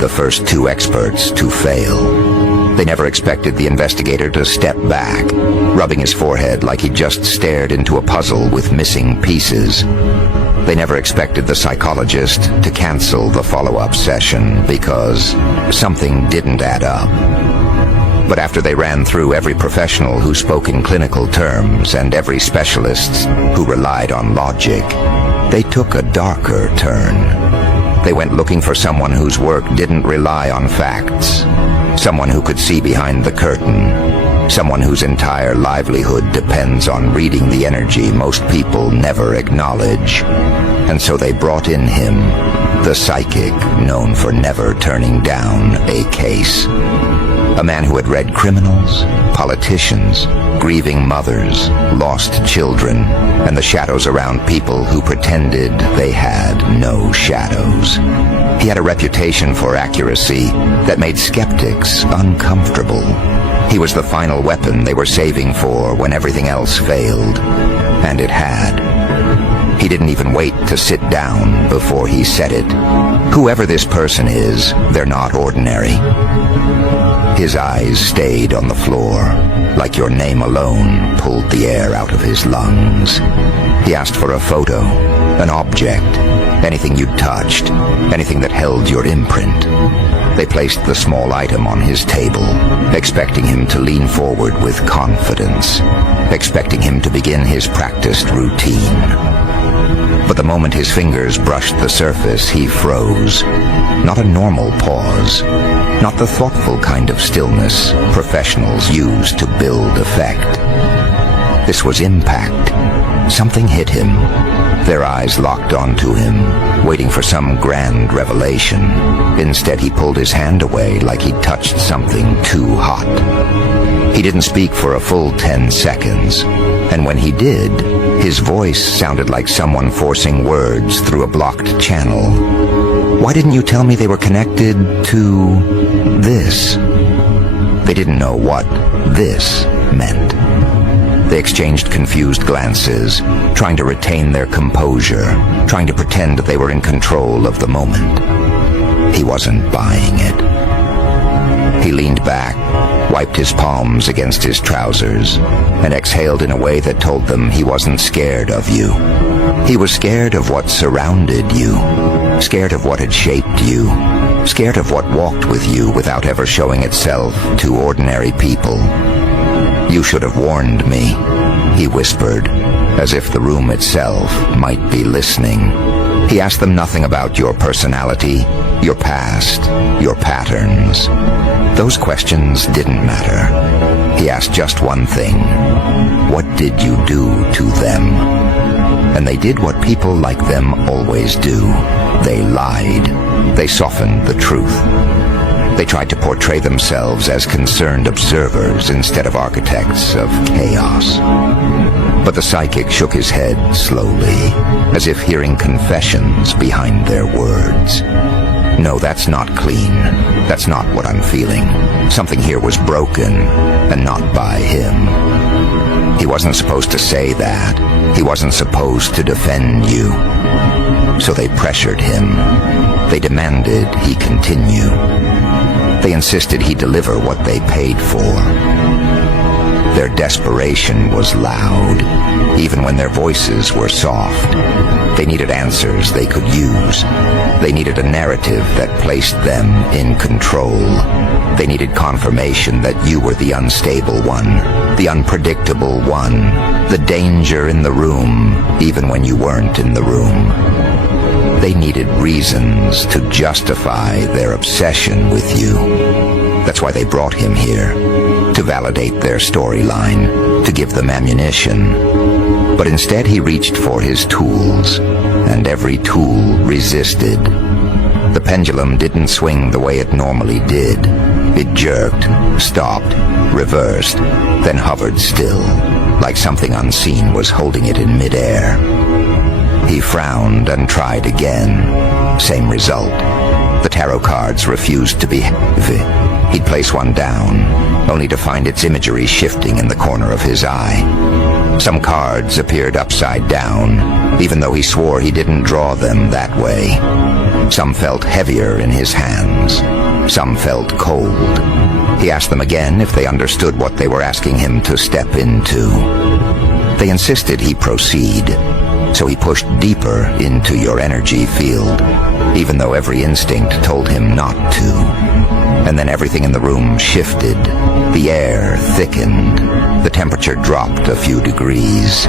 the first two experts to fail. They never expected the investigator to step back, rubbing his forehead like he just stared into a puzzle with missing pieces. They never expected the psychologist to cancel the follow-up session because something didn't add up. But after they ran through every professional who spoke in clinical terms and every specialist who relied on logic, they took a darker turn. They went looking for someone whose work didn't rely on facts, someone who could see behind the curtain, someone whose entire livelihood depends on reading the energy most people never acknowledge. And so they brought in him, the psychic known for never turning down a case. A man who had read criminals, politicians, grieving mothers, lost children, and the shadows around people who pretended they had no shadows. He had a reputation for accuracy that made skeptics uncomfortable. He was the final weapon they were saving for when everything else failed, and it had. He didn't even wait to sit down before he said it. Whoever this person is, they're not ordinary. His eyes stayed on the floor, like your name alone pulled the air out of his lungs. He asked for a photo, an object, anything you'd touched, anything that held your imprint. They placed the small item on his table, expecting him to lean forward with confidence, expecting him to begin his practiced routine. But the moment his fingers brushed the surface, he froze. Not a normal pause, not the thoughtful kind of stillness professionals use to build effect. This was impact. Something hit him. Their eyes locked onto him, waiting for some grand revelation. Instead, he pulled his hand away like he'd touched something too hot. He didn't speak for a full 10 seconds, and when he did, his voice sounded like someone forcing words through a blocked channel. Why didn't you tell me they were connected to this? They didn't know what this meant. They exchanged confused glances, trying to retain their composure, trying to pretend they were in control of the moment. He wasn't buying it. He leaned back, wiped his palms against his trousers, and exhaled in a way that told them he wasn't scared of you. He was scared of what surrounded you, scared of what had shaped you, scared of what walked with you without ever showing itself to ordinary people. You should have warned me, he whispered, as if the room itself might be listening. He asked them nothing about your personality, your past, your patterns. Those questions didn't matter. He asked just one thing. What did you do to them? And they did what people like them always do. They lied. They softened the truth. They tried to portray themselves as concerned observers instead of architects of chaos. But the psychic shook his head slowly, as if hearing confessions behind their words. No, that's not clean. That's not what I'm feeling. Something here was broken, and not by him. He wasn't supposed to say that. He wasn't supposed to defend you. So they pressured him. They demanded he continue. They insisted he deliver what they paid for. Their desperation was loud, even when their voices were soft. They needed answers they could use. They needed a narrative that placed them in control. They needed confirmation that you were the unstable one, the unpredictable one, the danger in the room, even when you weren't in the room. They needed reasons to justify their obsession with you. That's why they brought him here, to validate their storyline, to give them ammunition. But instead he reached for his tools, and every tool resisted. The pendulum didn't swing the way it normally did. It jerked, stopped, reversed, then hovered still, like something unseen was holding it in midair. He frowned and tried again. Same result. The tarot cards refused to behave. He'd place one down, only to find its imagery shifting in the corner of his eye. Some cards appeared upside down, even though he swore he didn't draw them that way. Some felt heavier in his hands. Some felt cold. He asked them again if they understood what they were asking him to step into. They insisted he proceed, so he pushed deeper into your energy field, even though every instinct told him not to. And then everything in the room shifted. The air thickened. The temperature dropped a few degrees.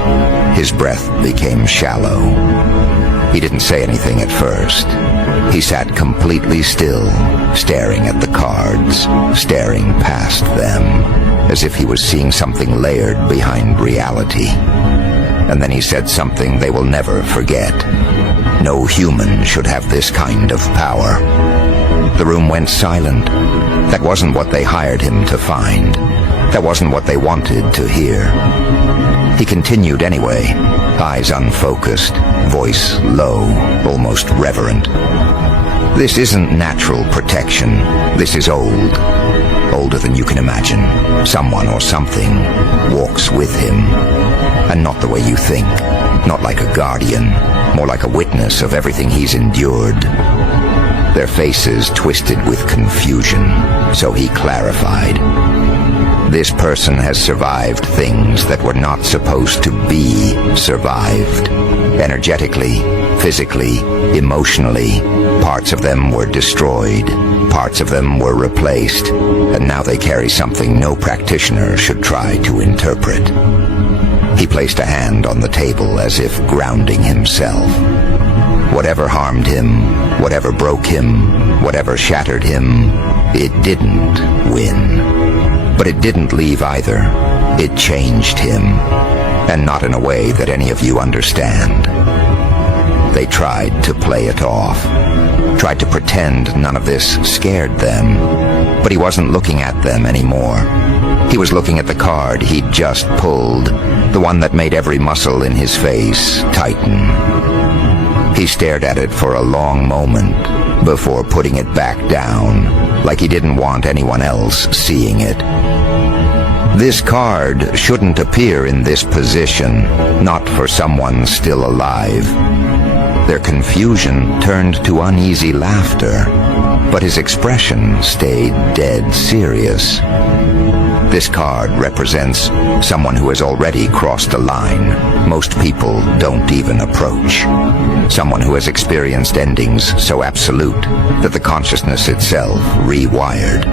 His breath became shallow. He didn't say anything at first. He sat completely still, staring at the cards, staring past them, as if he was seeing something layered behind reality. And then he said something they will never forget. No human should have this kind of power. The room went silent. That wasn't what they hired him to find. That wasn't what they wanted to hear. He continued anyway, eyes unfocused, voice low, almost reverent. This isn't natural protection. This is old. Older than you can imagine. Someone or something walks with him. And not the way you think. Not like a guardian. More like a witness of everything he's endured. Their faces twisted with confusion, so he clarified. This person has survived things that were not supposed to be survived. Energetically, physically, emotionally, parts of them were destroyed, parts of them were replaced, and now they carry something no practitioner should try to interpret. He placed a hand on the table as if grounding himself. Whatever harmed him, whatever broke him, whatever shattered him, it didn't win. But it didn't leave either. It changed him, and not in a way that any of you understand. They tried to play it off, tried to pretend none of this scared them, but he wasn't looking at them anymore. He was looking at the card he'd just pulled, the one that made every muscle in his face tighten. He stared at it for a long moment before putting it back down, like he didn't want anyone else seeing it. This card shouldn't appear in this position, not for someone still alive. Their confusion turned to uneasy laughter, but his expression stayed dead serious. This card represents someone who has already crossed a line most people don't even approach. Someone who has experienced endings so absolute that the consciousness itself rewired.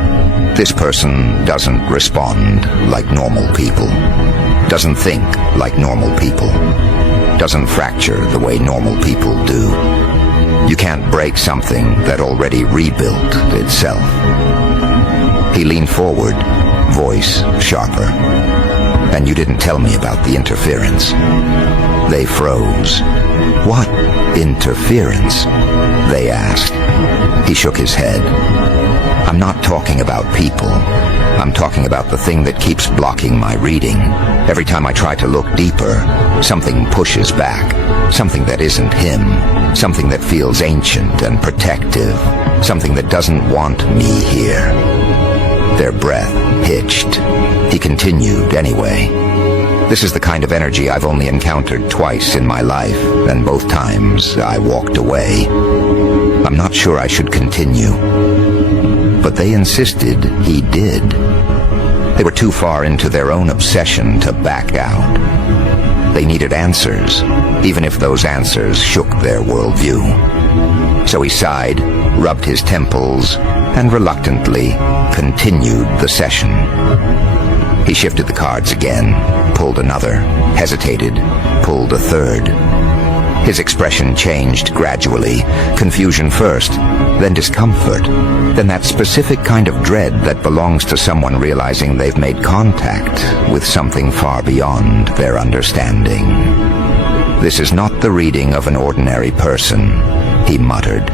This person doesn't respond like normal people, doesn't think like normal people, doesn't fracture the way normal people do. You can't break something that already rebuilt itself. He leaned forward, voice sharper. And you didn't tell me about the interference. They froze. What interference? They asked. He shook his head. I'm not talking about people. I'm talking about the thing that keeps blocking my reading. Every time I try to look deeper, something pushes back. Something that isn't him. Something that feels ancient and protective. Something that doesn't want me here. Their breath hitched. He continued anyway. This is the kind of energy I've only encountered twice in my life, and both times I walked away. I'm not sure I should continue. But they insisted he did. They were too far into their own obsession to back out. They needed answers, even if those answers shook their worldview. So he sighed, rubbed his temples, and reluctantly continued the session. He shifted the cards again, pulled another, hesitated, pulled a third. His expression changed gradually, confusion first, then discomfort, then that specific kind of dread that belongs to someone realizing they've made contact with something far beyond their understanding. This is not the reading of an ordinary person, he muttered.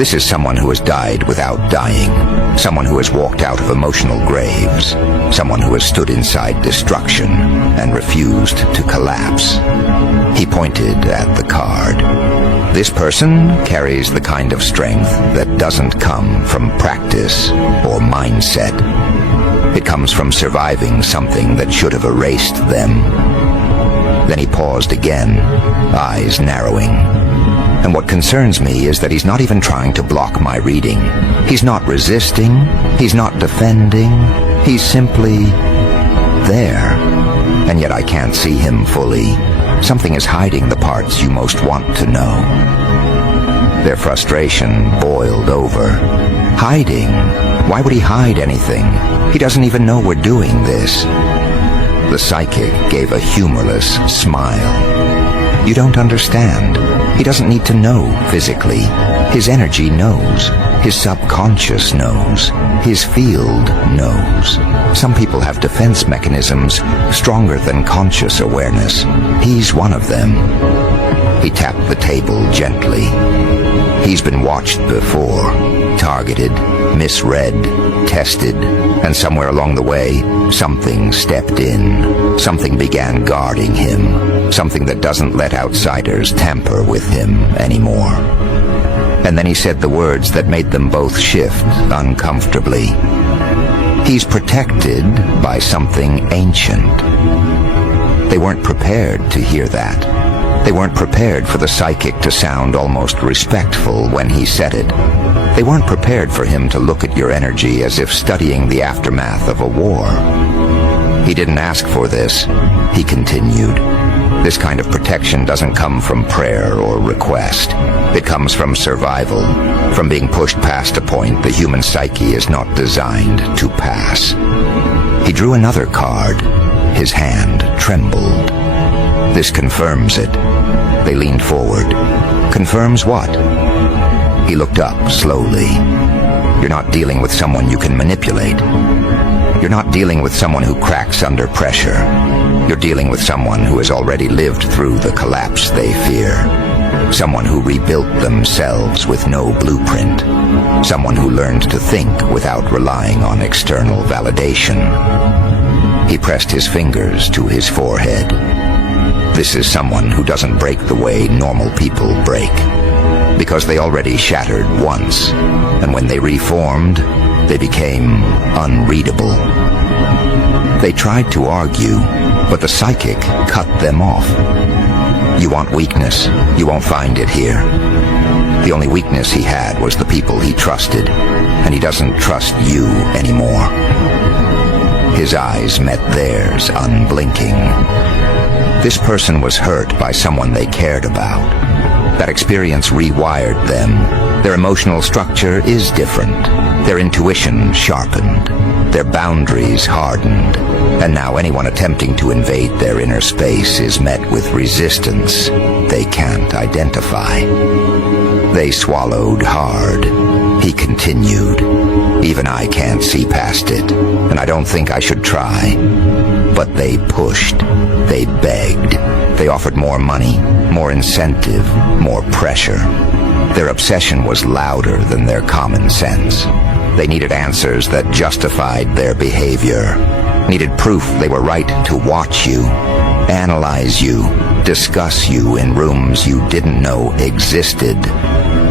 This is someone who has died without dying, someone who has walked out of emotional graves, someone who has stood inside destruction and refused to collapse. He pointed at the card. This person carries the kind of strength that doesn't come from practice or mindset. It comes from surviving something that should have erased them. Then he paused again, eyes narrowing. And what concerns me is that he's not even trying to block my reading. He's not resisting. He's not defending. He's simply there. And yet I can't see him fully. Something is hiding the parts you most want to know. Their frustration boiled over. Hiding? Why would he hide anything? He doesn't even know we're doing this. The psychic gave a humorless smile. You don't understand. He doesn't need to know physically. His energy knows. His subconscious knows. His field knows. Some people have defense mechanisms stronger than conscious awareness. He's one of them. He tapped the table gently. He's been watched before, targeted, misread, tested, and somewhere along the way, something stepped in. Something began guarding him. Something that doesn't let outsiders tamper with him anymore. And then he said the words that made them both shift uncomfortably. He's protected by something ancient. They weren't prepared to hear that. They weren't prepared for the psychic to sound almost respectful when he said it. They weren't prepared for him to look at your energy as if studying the aftermath of a war. He didn't ask for this, he continued. This kind of protection doesn't come from prayer or request. It comes from survival, from being pushed past a point the human psyche is not designed to pass. He drew another card. His hand trembled. This confirms it. They leaned forward. Confirms what? He looked up slowly. You're not dealing with someone you can manipulate. You're not dealing with someone who cracks under pressure. You're dealing with someone who has already lived through the collapse they fear. Someone who rebuilt themselves with no blueprint. Someone who learned to think without relying on external validation. He pressed his fingers to his forehead. This is someone who doesn't break the way normal people break. Because they already shattered once, and when they reformed, they became unreadable. They tried to argue, but the psychic cut them off. You want weakness, you won't find it here. The only weakness he had was the people he trusted, and he doesn't trust you anymore. His eyes met theirs, unblinking. This person was hurt by someone they cared about. That experience rewired them. Their emotional structure is different. Their intuition sharpened. Their boundaries hardened. And now anyone attempting to invade their inner space is met with resistance they can't identify. They swallowed hard. He continued. Even I can't see past it, and I don't think I should try. But they pushed. They begged. They offered more money, more incentive, more pressure. Their obsession was louder than their common sense. They needed answers that justified their behavior. Needed proof they were right to watch you, analyze you, discuss you in rooms you didn't know existed.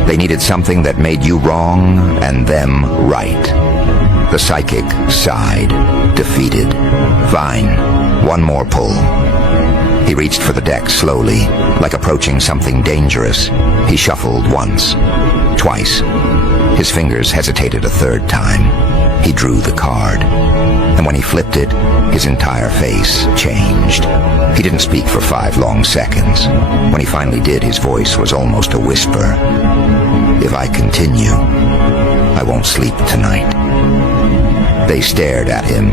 They needed something that made you wrong and them right. The psychic sighed, defeated. Fine, one more pull. He reached for the deck slowly, like approaching something dangerous. He shuffled once, twice. His fingers hesitated a third time. He drew the card. And when he flipped it, his entire face changed. He didn't speak for 5 long seconds. When he finally did, his voice was almost a whisper. If I continue, I won't sleep tonight. They stared at him,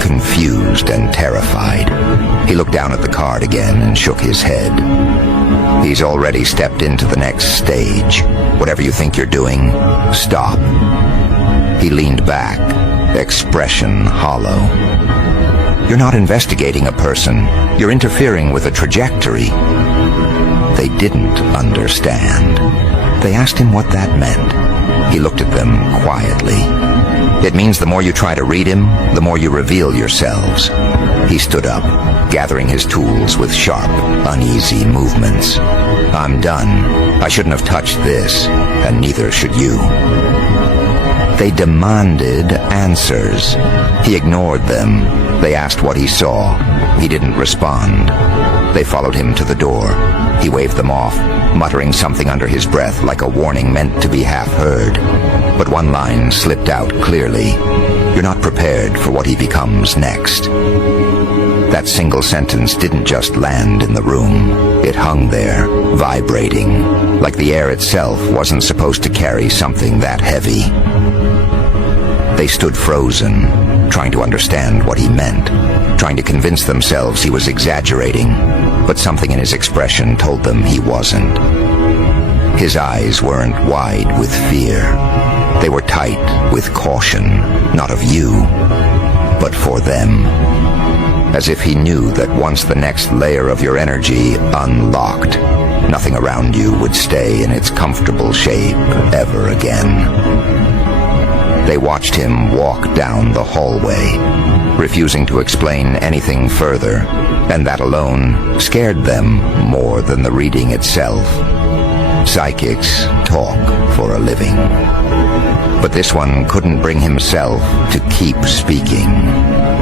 confused and terrified. He looked down at the card again and shook his head. He's already stepped into the next stage. Whatever you think you're doing, stop. He leaned back, expression hollow. You're not investigating a person. You're interfering with a trajectory. They didn't understand. They asked him what that meant. He looked at them quietly. It means the more you try to read him, the more you reveal yourselves. He stood up, gathering his tools with sharp, uneasy movements. I'm done. I shouldn't have touched this, and neither should you. They demanded answers. He ignored them. They asked what he saw. He didn't respond. They followed him to the door. He waved them off, muttering something under his breath like a warning meant to be half heard. But one line slipped out clearly. You're not prepared for what he becomes next. That single sentence didn't just land in the room. It hung there, vibrating, like the air itself wasn't supposed to carry something that heavy. They stood frozen, trying to understand what he meant, trying to convince themselves he was exaggerating, but something in his expression told them he wasn't. His eyes weren't wide with fear. They were tight with caution, not of you, but for them. As if he knew that once the next layer of your energy unlocked, nothing around you would stay in its comfortable shape ever again. They watched him walk down the hallway, refusing to explain anything further, and that alone scared them more than the reading itself. Psychics talk for a living. But this one couldn't bring himself to keep speaking.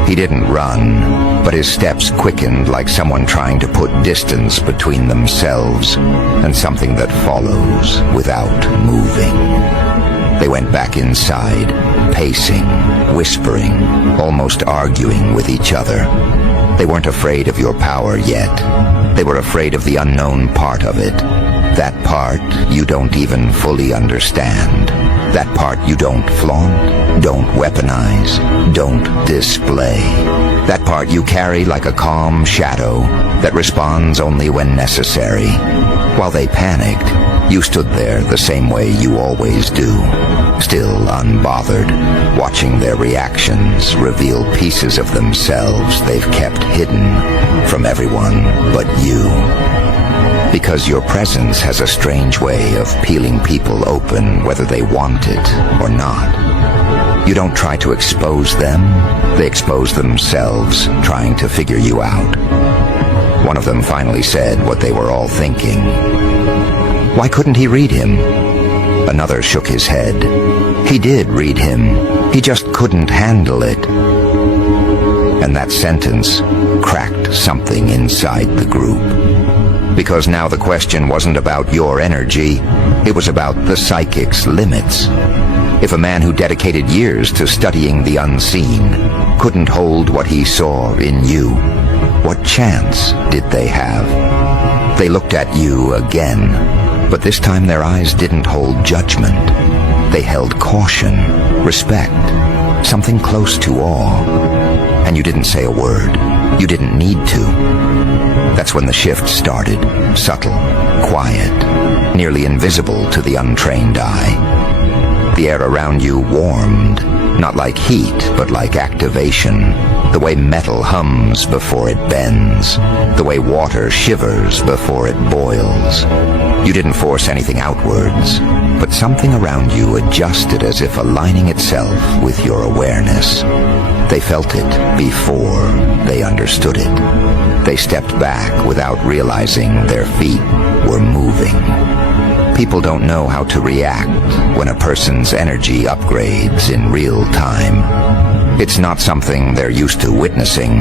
He didn't run, but his steps quickened like someone trying to put distance between themselves and something that follows without moving. They went back inside, pacing, whispering, almost arguing with each other. They weren't afraid of your power yet. They were afraid of the unknown part of it. That part you don't even fully understand. That part you don't flaunt, don't weaponize, don't display. That part you carry like a calm shadow that responds only when necessary. While they panicked, you stood there the same way you always do, still unbothered, watching their reactions reveal pieces of themselves they've kept hidden from everyone but you. Because your presence has a strange way of peeling people open whether they want it or not. You don't try to expose them, they expose themselves, trying to figure you out. One of them finally said what they were all thinking. Why couldn't he read him? Another shook his head. He did read him, he just couldn't handle it. And that sentence cracked something inside the group. Because now the question wasn't about your energy, it was about the psychic's limits. If a man who dedicated years to studying the unseen couldn't hold what he saw in you, what chance did they have? They looked at you again, but this time their eyes didn't hold judgment. They held caution, respect, something close to awe. And you didn't say a word. You didn't need to. That's when the shift started, subtle, quiet, nearly invisible to the untrained eye. The air around you warmed, not like heat, but like activation. The way metal hums before it bends. The way water shivers before it boils. You didn't force anything outwards, but something around you adjusted as if aligning itself with your awareness. They felt it before they understood it. They stepped back without realizing their feet were moving. People don't know how to react when a person's energy upgrades in real time. It's not something they're used to witnessing.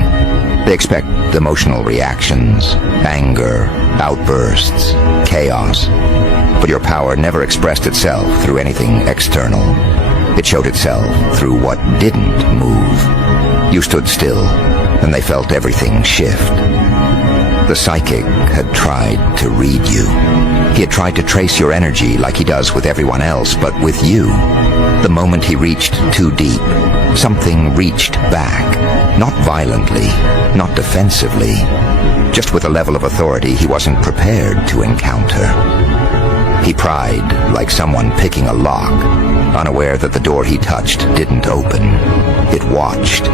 They expect emotional reactions, anger, outbursts, chaos. But your power never expressed itself through anything external. It showed itself through what didn't move. You stood still, and they felt everything shift. The psychic had tried to read you. He had tried to trace your energy like he does with everyone else, but with you, the moment he reached too deep, something reached back. Not violently, not defensively, just with a level of authority he wasn't prepared to encounter. He pried like someone picking a lock, unaware that the door he touched didn't open. It watched.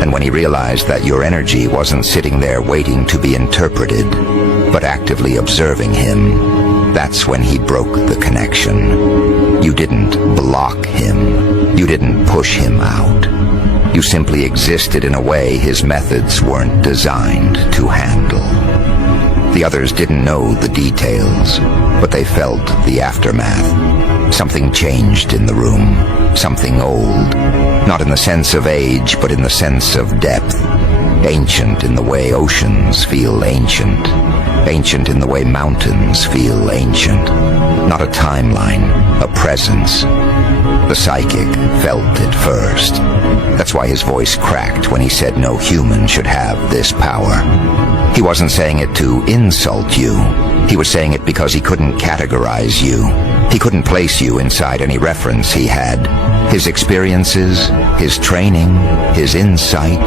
And when he realized that your energy wasn't sitting there waiting to be interpreted, but actively observing him, that's when he broke the connection. You didn't block him. You didn't push him out. You simply existed in a way his methods weren't designed to handle. The others didn't know the details, but they felt the aftermath. Something changed in the room, something old. Not in the sense of age, but in the sense of depth. Ancient in the way oceans feel ancient. Ancient in the way mountains feel ancient. Not a timeline, a presence. The psychic felt it first. That's why his voice cracked when he said no human should have this power. He wasn't saying it to insult you. He was saying it because he couldn't categorize you. He couldn't place you inside any reference he had. His experiences, his training, his insight,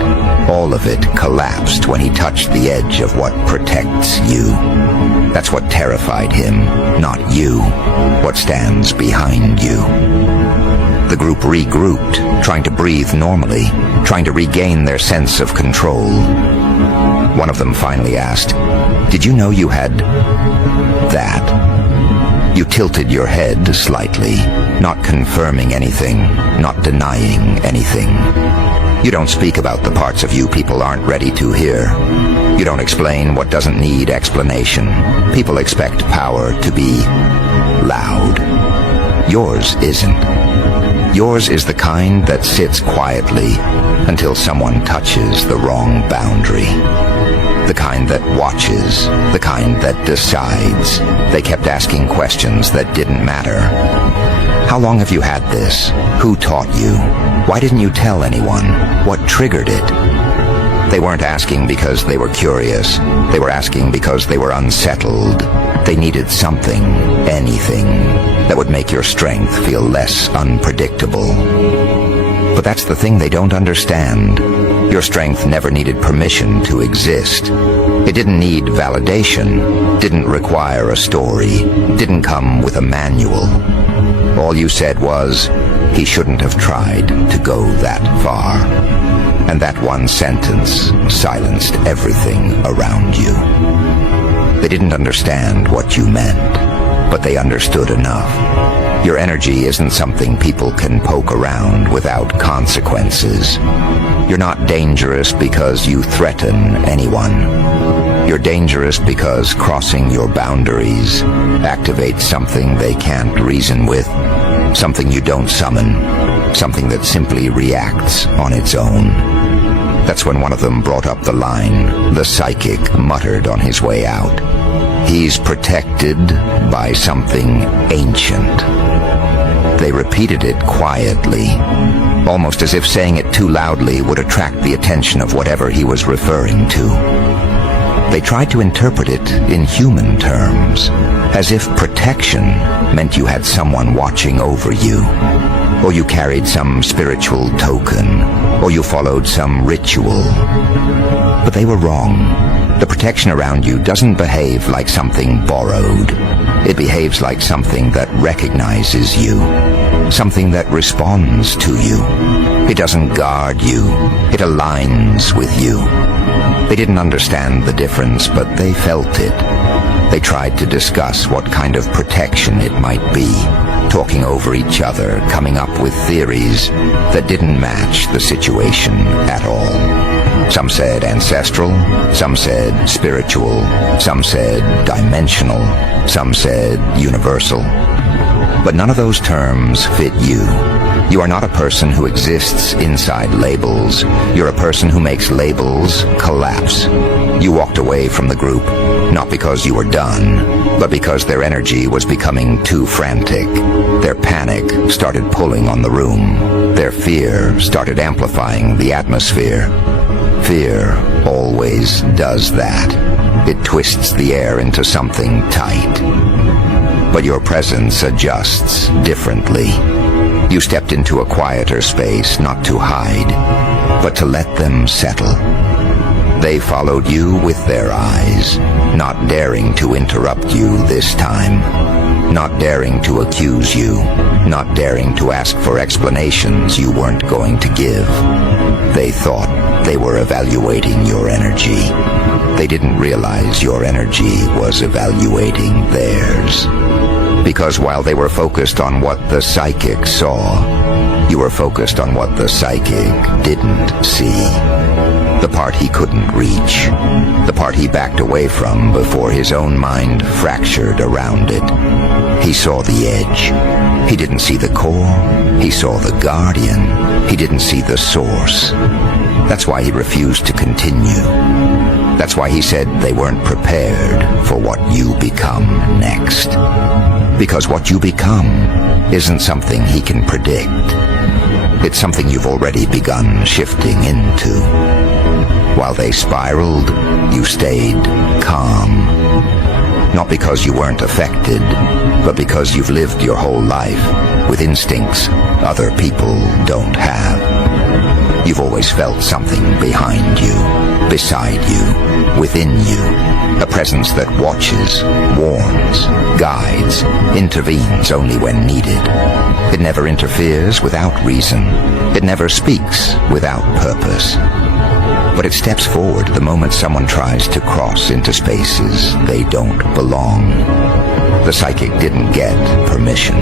all of it collapsed when he touched the edge of what protects you. That's what terrified him, not you, what stands behind you. The group regrouped, trying to breathe normally, trying to regain their sense of control. One of them finally asked, "Did you know you had that?" You tilted your head slightly, not confirming anything, not denying anything. You don't speak about the parts of you people aren't ready to hear. You don't explain what doesn't need explanation. People expect power to be loud. Yours isn't. Yours is the kind that sits quietly until someone touches the wrong boundary. The kind that watches, the kind that decides. They kept asking questions that didn't matter. How long have you had this? Who taught you? Why didn't you tell anyone? What triggered it? They weren't asking because they were curious. They were asking because they were unsettled. They needed something, anything, that would make your strength feel less unpredictable. But that's the thing they don't understand. Your strength never needed permission to exist. It didn't need validation, didn't require a story, didn't come with a manual. All you said was, he shouldn't have tried to go that far. And that one sentence silenced everything around you. They didn't understand what you meant, but they understood enough. Your energy isn't something people can poke around without consequences. You're not dangerous because you threaten anyone. You're dangerous because crossing your boundaries activates something they can't reason with, something you don't summon, something that simply reacts on its own. That's when one of them brought up the line the psychic muttered on his way out. He's protected by something ancient. They repeated it quietly, almost as if saying it too loudly would attract the attention of whatever he was referring to. They tried to interpret it in human terms, as if protection meant you had someone watching over you, or you carried some spiritual token, or you followed some ritual. But they were wrong. The protection around you doesn't behave like something borrowed. It behaves like something that recognizes you, something that responds to you. It doesn't guard you, it aligns with you. They didn't understand the difference, but they felt it. They tried to discuss what kind of protection it might be, talking over each other, coming up with theories that didn't match the situation at all. Some said ancestral, some said spiritual, some said dimensional, some said universal. But none of those terms fit you. You are not a person who exists inside labels. You're a person who makes labels collapse. You walked away from the group, not because you were done, but because their energy was becoming too frantic. Their panic started pulling on the room. Their fear started amplifying the atmosphere. Fear always does that. It twists the air into something tight. But your presence adjusts differently. You stepped into a quieter space, not to hide, but to let them settle. They followed you with their eyes, not daring to interrupt you this time, not daring to accuse you, not daring to ask for explanations you weren't going to give. They thought they were evaluating your energy. They didn't realize your energy was evaluating theirs. Because while they were focused on what the psychic saw, you were focused on what the psychic didn't see. The part he couldn't reach. The part he backed away from before his own mind fractured around it. He saw the edge. He didn't see the core, he saw the guardian. He didn't see the source. That's why he refused to continue. That's why he said they weren't prepared for what you become next. Because what you become isn't something he can predict. It's something you've already begun shifting into. While they spiraled, you stayed calm. Not because you weren't affected, but because you've lived your whole life with instincts other people don't have. You've always felt something behind you, beside you, within you. A presence that watches, warns, guides, intervenes only when needed. It never interferes without reason. It never speaks without purpose. But it steps forward the moment someone tries to cross into spaces they don't belong. The psychic didn't get permission,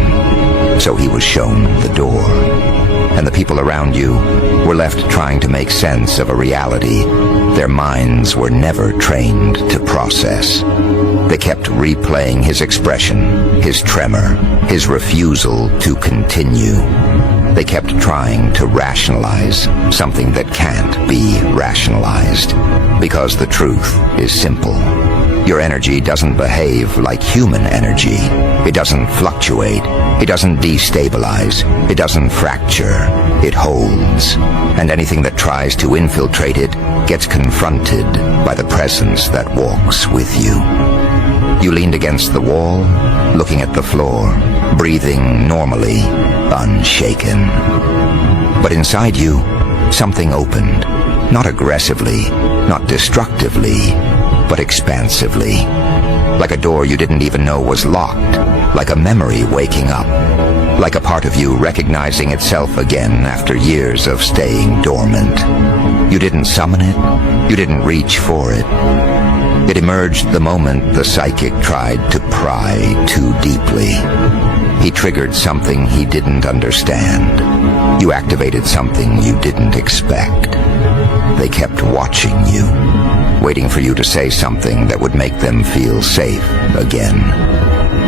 so he was shown the door. And the people around you were left trying to make sense of a reality their minds were never trained to process. They kept replaying his expression, his tremor, his refusal to continue. They kept trying to rationalize something that can't be rationalized, because the truth is simple. Your energy doesn't behave like human energy. It doesn't fluctuate. It doesn't destabilize. It doesn't fracture. It holds. And anything that tries to infiltrate it gets confronted by the presence that walks with you. You leaned against the wall, looking at the floor, breathing normally, unshaken. But inside you, something opened. Not aggressively, not destructively, but expansively. Like a door you didn't even know was locked. Like a memory waking up. Like a part of you recognizing itself again after years of staying dormant. You didn't summon it. You didn't reach for it. It emerged the moment the psychic tried to pry too deeply. He triggered something he didn't understand. You activated something you didn't expect. They kept watching you, waiting for you to say something that would make them feel safe again.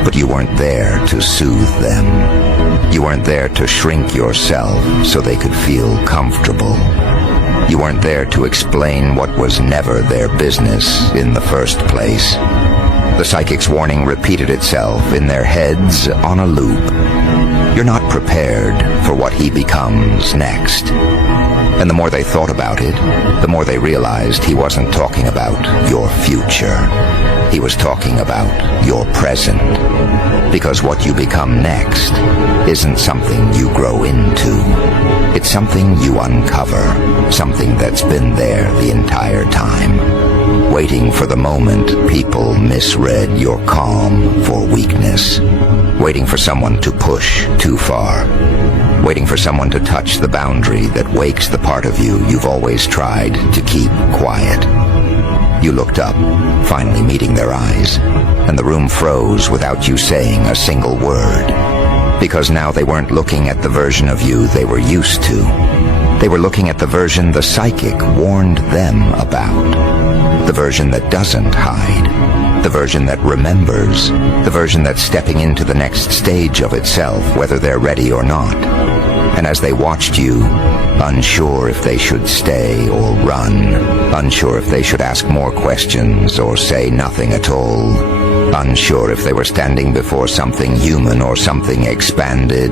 But you weren't there to soothe them. You weren't there to shrink yourself so they could feel comfortable. You weren't there to explain what was never their business in the first place. The psychic's warning repeated itself in their heads on a loop. You're not prepared for what he becomes next. And the more they thought about it, the more they realized he wasn't talking about your future. He was talking about your present. Because what you become next isn't something you grow into. It's something you uncover, something that's been there the entire time, waiting for the moment people misread your calm for weakness, waiting for someone to push too far, waiting for someone to touch the boundary that wakes the part of you you've always tried to keep quiet. You looked up, finally meeting their eyes, and the room froze without you saying a single word. Because now they weren't looking at the version of you they were used to. They were looking at the version the psychic warned them about. The version that doesn't hide. The version that remembers. The version that's stepping into the next stage of itself, whether they're ready or not. And as they watched you, unsure if they should stay or run, unsure if they should ask more questions or say nothing at all, unsure if they were standing before something human or something expanded,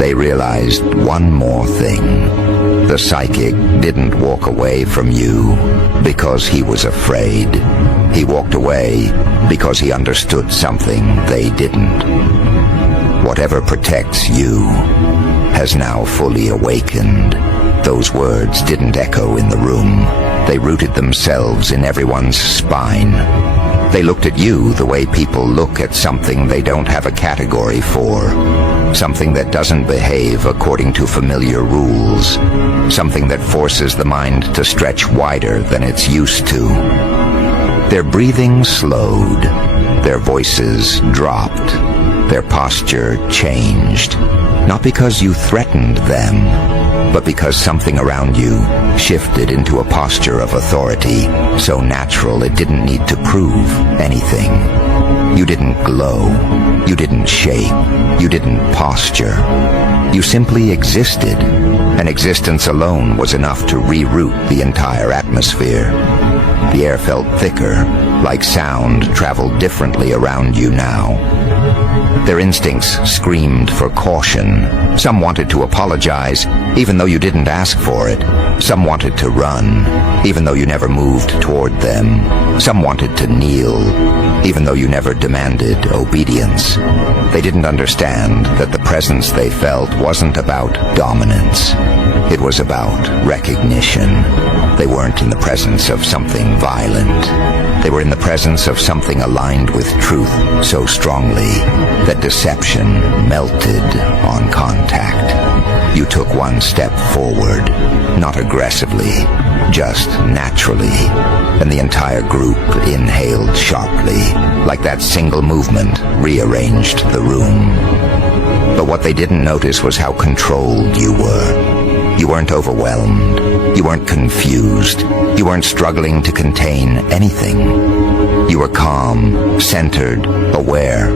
they realized one more thing. The psychic didn't walk away from you because he was afraid. He walked away because he understood something they didn't. Whatever protects you has now fully awakened. Those words didn't echo in the room. They rooted themselves in everyone's spine. They looked at you the way people look at something they don't have a category for, something that doesn't behave according to familiar rules, something that forces the mind to stretch wider than it's used to. Their breathing slowed, their voices dropped, their posture changed. Not because you threatened them, but because something around you shifted into a posture of authority so natural it didn't need to prove anything. You didn't glow, you didn't shape, you didn't posture. You simply existed, and existence alone was enough to reroute the entire atmosphere. The air felt thicker, like sound traveled differently around you now. Their instincts screamed for caution. Some wanted to apologize, even though you didn't ask for it. Some wanted to run, even though you never moved toward them. Some wanted to kneel, even though you never demanded obedience. They didn't understand that the presence they felt wasn't about dominance. It was about recognition. They weren't in the presence of something violent. They were in the presence of something aligned with truth so strongly that deception melted on contact. You took one step forward, not aggressively, just naturally, and the entire group inhaled sharply, like that single movement rearranged the room. But what they didn't notice was how controlled you were. You weren't overwhelmed. You weren't confused. You weren't struggling to contain anything. You were calm, centered, aware.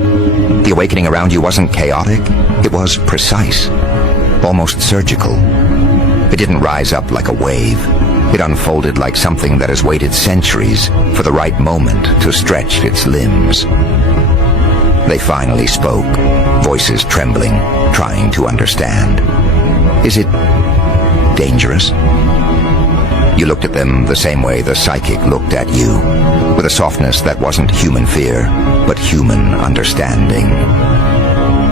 The awakening around you wasn't chaotic. It was precise, almost surgical. It didn't rise up like a wave. It unfolded like something that has waited centuries for the right moment to stretch its limbs. They finally spoke, voices trembling, trying to understand. Is it dangerous? You looked at them the same way the psychic looked at you, with a softness that wasn't human fear, but human understanding.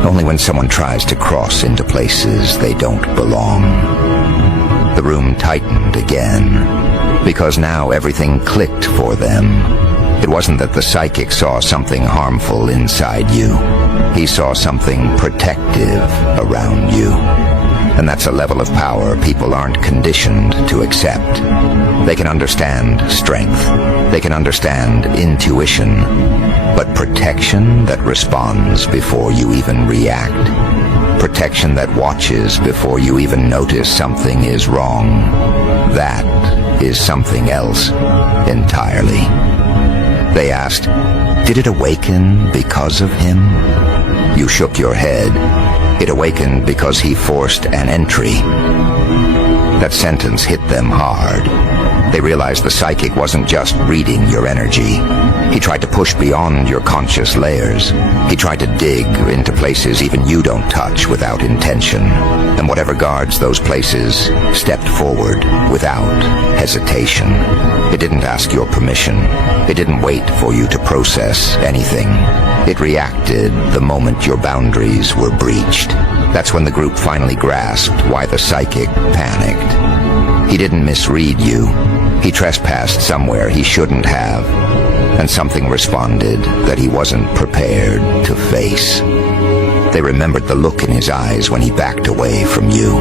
Only when someone tries to cross into places they don't belong. The room tightened again, because now everything clicked for them. It wasn't that the psychic saw something harmful inside you. He saw something protective around you. And that's a level of power people aren't conditioned to accept. They can understand strength. They can understand intuition. But protection that responds before you even react. Protection that watches before you even notice something is wrong. That is something else entirely. They asked, "Did it awaken because of him?" You shook your head. It awakened because he forced an entry. That sentence hit them hard. They realized the psychic wasn't just reading your energy. He tried to push beyond your conscious layers. He tried to dig into places even you don't touch without intention. And whatever guards those places stepped forward without hesitation. It didn't ask your permission. It didn't wait for you to process anything. It reacted the moment your boundaries were breached. That's when the group finally grasped why the psychic panicked. He didn't misread you. He trespassed somewhere he shouldn't have, and something responded that he wasn't prepared to face. They remembered the look in his eyes when he backed away from you.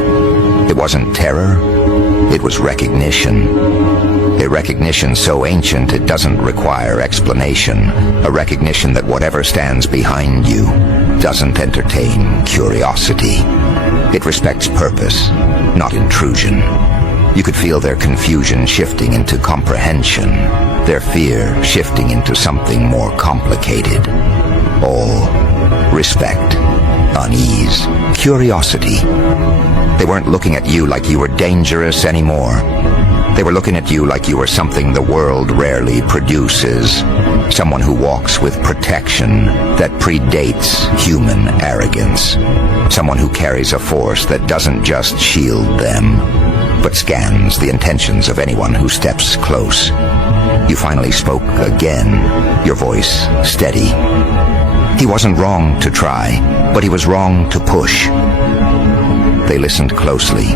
It wasn't terror, it was recognition. A recognition so ancient it doesn't require explanation. A recognition that whatever stands behind you doesn't entertain curiosity. It respects purpose, not intrusion. You could feel their confusion shifting into comprehension, their fear shifting into something more complicated. All respect, unease, curiosity. They weren't looking at you like you were dangerous anymore. They were looking at you like you were something the world rarely produces. Someone who walks with protection that predates human arrogance. Someone who carries a force that doesn't just shield them, but scans the intentions of anyone who steps close. You finally spoke again, your voice steady. He wasn't wrong to try, but he was wrong to push. They listened closely,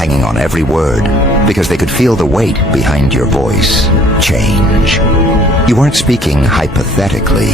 hanging on every word, because they could feel the weight behind your voice change. You weren't speaking hypothetically.